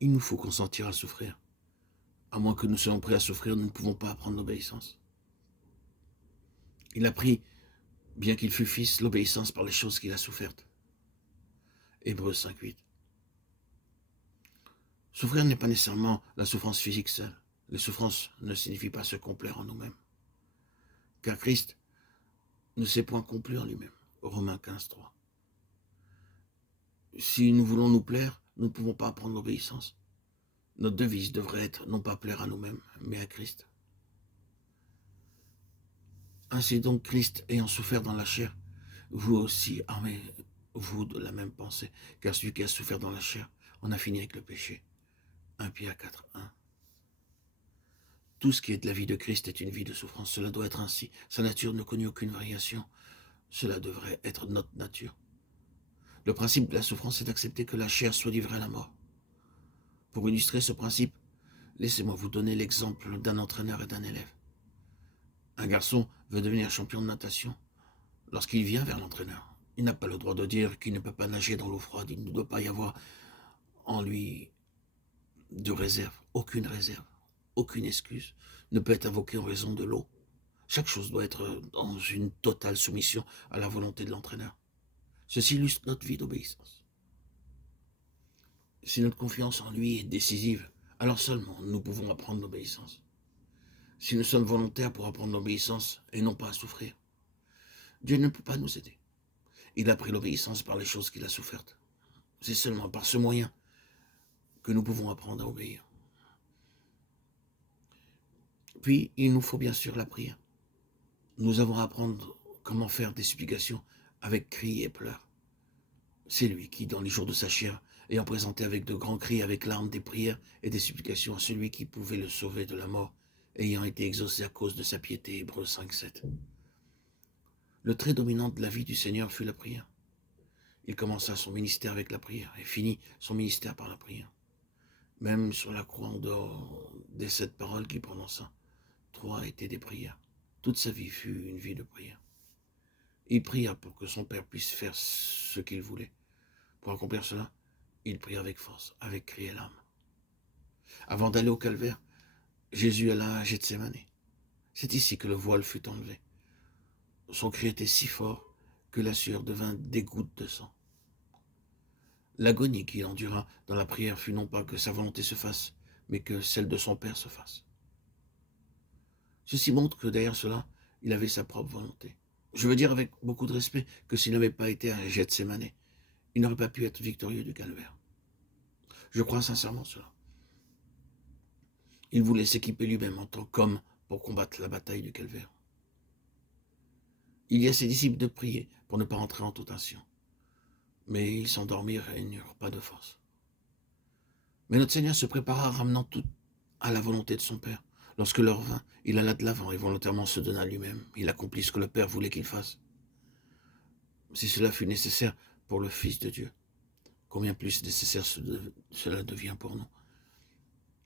Il nous faut consentir à souffrir. À moins que nous soyons prêts à souffrir, nous ne pouvons pas apprendre l'obéissance. Il a pris, bien qu'il fût fils, l'obéissance par les choses qu'il a souffertes. Hébreux 5:8. Souffrir n'est pas nécessairement la souffrance physique seule. Les souffrances ne signifient pas se complaire en nous-mêmes. Car Christ ne s'est point complu en lui-même. Romains 15:3. Si nous voulons nous plaire, nous ne pouvons pas apprendre l'obéissance. Notre devise devrait être non pas plaire à nous-mêmes, mais à Christ. Ainsi donc, Christ ayant souffert dans la chair, vous aussi, armez-vous de la même pensée, car celui qui a souffert dans la chair en a fini avec le péché. 1 Pierre 4:1. Tout ce qui est de la vie de Christ est une vie de souffrance. Cela doit être ainsi. Sa nature ne connaît aucune variation. Cela devrait être notre nature. Le principe de la souffrance est d'accepter que la chair soit livrée à la mort. Pour illustrer ce principe, laissez-moi vous donner l'exemple d'un entraîneur et d'un élève. Un garçon veut devenir champion de natation. Lorsqu'il vient vers l'entraîneur, il n'a pas le droit de dire qu'il ne peut pas nager dans l'eau froide. Il ne doit pas y avoir en lui de réserve, aucune excuse ne peut être invoquée en raison de l'eau. Chaque chose doit être dans une totale soumission à la volonté de l'entraîneur. Ceci illustre notre vie d'obéissance. Si notre confiance en lui est décisive, alors seulement nous pouvons apprendre l'obéissance. Si nous sommes volontaires pour apprendre l'obéissance et non pas à souffrir, Dieu ne peut pas nous aider. Il a pris l'obéissance par les choses qu'il a souffertes. C'est seulement par ce moyen que nous pouvons apprendre à obéir. Puis, il nous faut bien sûr la prière. Nous avons à apprendre comment faire des supplications avec cris et pleurs. C'est lui qui, dans les jours de sa chair, ayant présenté avec de grands cris, avec larmes, des prières et des supplications à celui qui pouvait le sauver de la mort, ayant été exaucé à cause de sa piété, Hébreux 5:7. Le trait dominant de la vie du Seigneur fut la prière. Il commença son ministère avec la prière et finit son ministère par la prière. Même sur la croix, en dehors des 7 paroles qu'il prononça, 3 étaient des prières. Toute sa vie fut une vie de prière. Il pria pour que son Père puisse faire ce qu'il voulait. Pour accomplir cela, il pria avec force, avec cri et larmes. Avant d'aller au calvaire, Jésus alla à Gethsémane. C'est ici que le voile fut enlevé. Son cri était si fort que la sueur devint des gouttes de sang. L'agonie qu'il endura dans la prière fut non pas que sa volonté se fasse, mais que celle de son Père se fasse. Ceci montre que derrière cela, il avait sa propre volonté. Je veux dire avec beaucoup de respect que s'il n'avait pas été à Gethsémane, il n'aurait pas pu être victorieux du calvaire. Je crois sincèrement cela. Il voulait s'équiper lui-même en tant qu'homme pour combattre la bataille du calvaire. Il y a ses disciples de prier pour ne pas entrer en tentation. Mais ils s'endormirent et n'eurent pas de force. Mais notre Seigneur se prépara, ramenant tout à la volonté de son Père. Lorsque l'heure vint, il alla de l'avant et volontairement se donna lui-même. Il accomplit ce que le Père voulait qu'il fasse. Si cela fut nécessaire pour le Fils de Dieu, combien plus nécessaire cela devient pour nous.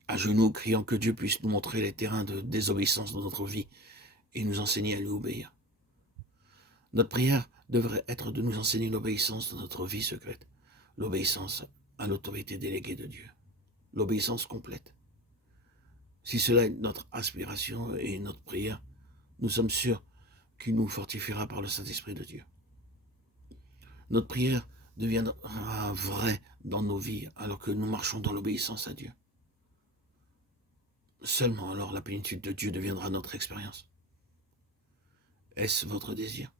À genoux, criant que Dieu puisse nous montrer les terrains de désobéissance dans notre vie et nous enseigner à lui obéir. Notre prière devrait être de nous enseigner l'obéissance dans notre vie secrète, l'obéissance à l'autorité déléguée de Dieu, l'obéissance complète. Si cela est notre aspiration et notre prière, nous sommes sûrs qu'il nous fortifiera par le Saint-Esprit de Dieu. Notre prière deviendra vraie dans nos vies alors que nous marchons dans l'obéissance à Dieu. Seulement alors la plénitude de Dieu deviendra notre expérience. Est-ce votre désir?